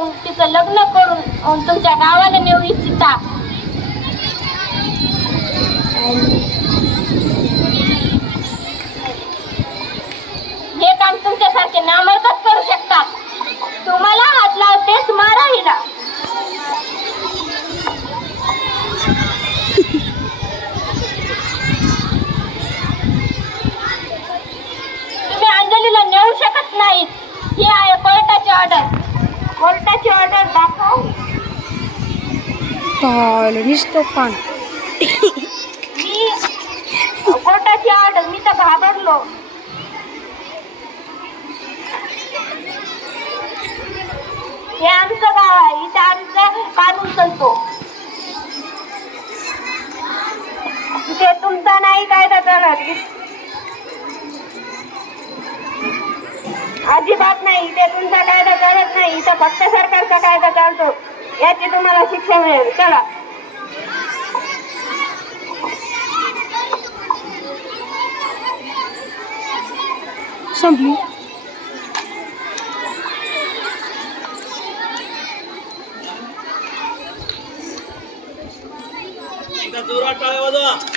देऊन तिचं लग्न करून तुमच्या गावाला नेऊ इच्छिता हे काम तुमच्यासारखे नामर्दच करू शकतात तुम्हाला हात लावतेच मारा हिला. तुम्ही अंजलीला नेऊ शकत नाहीत. ही आहे कोर्टाची ऑर्डर कोर्टाची ऑर्डर दाखव. पाहिलं नुसतं पान. मी कोर्टाची ऑर्डर मी तर घाबरलो. हे आमचं गाव आहे इथं आमचं कानून चालतो ते तुमचा नाही कायदा चालत अजिबात नाही इथे तुमचा कायदा चालत नाही इथं फक्त याची तुम्हाला शिक्षा मिळेल. चला. संपली. जोरात टाळ्या वाजवा.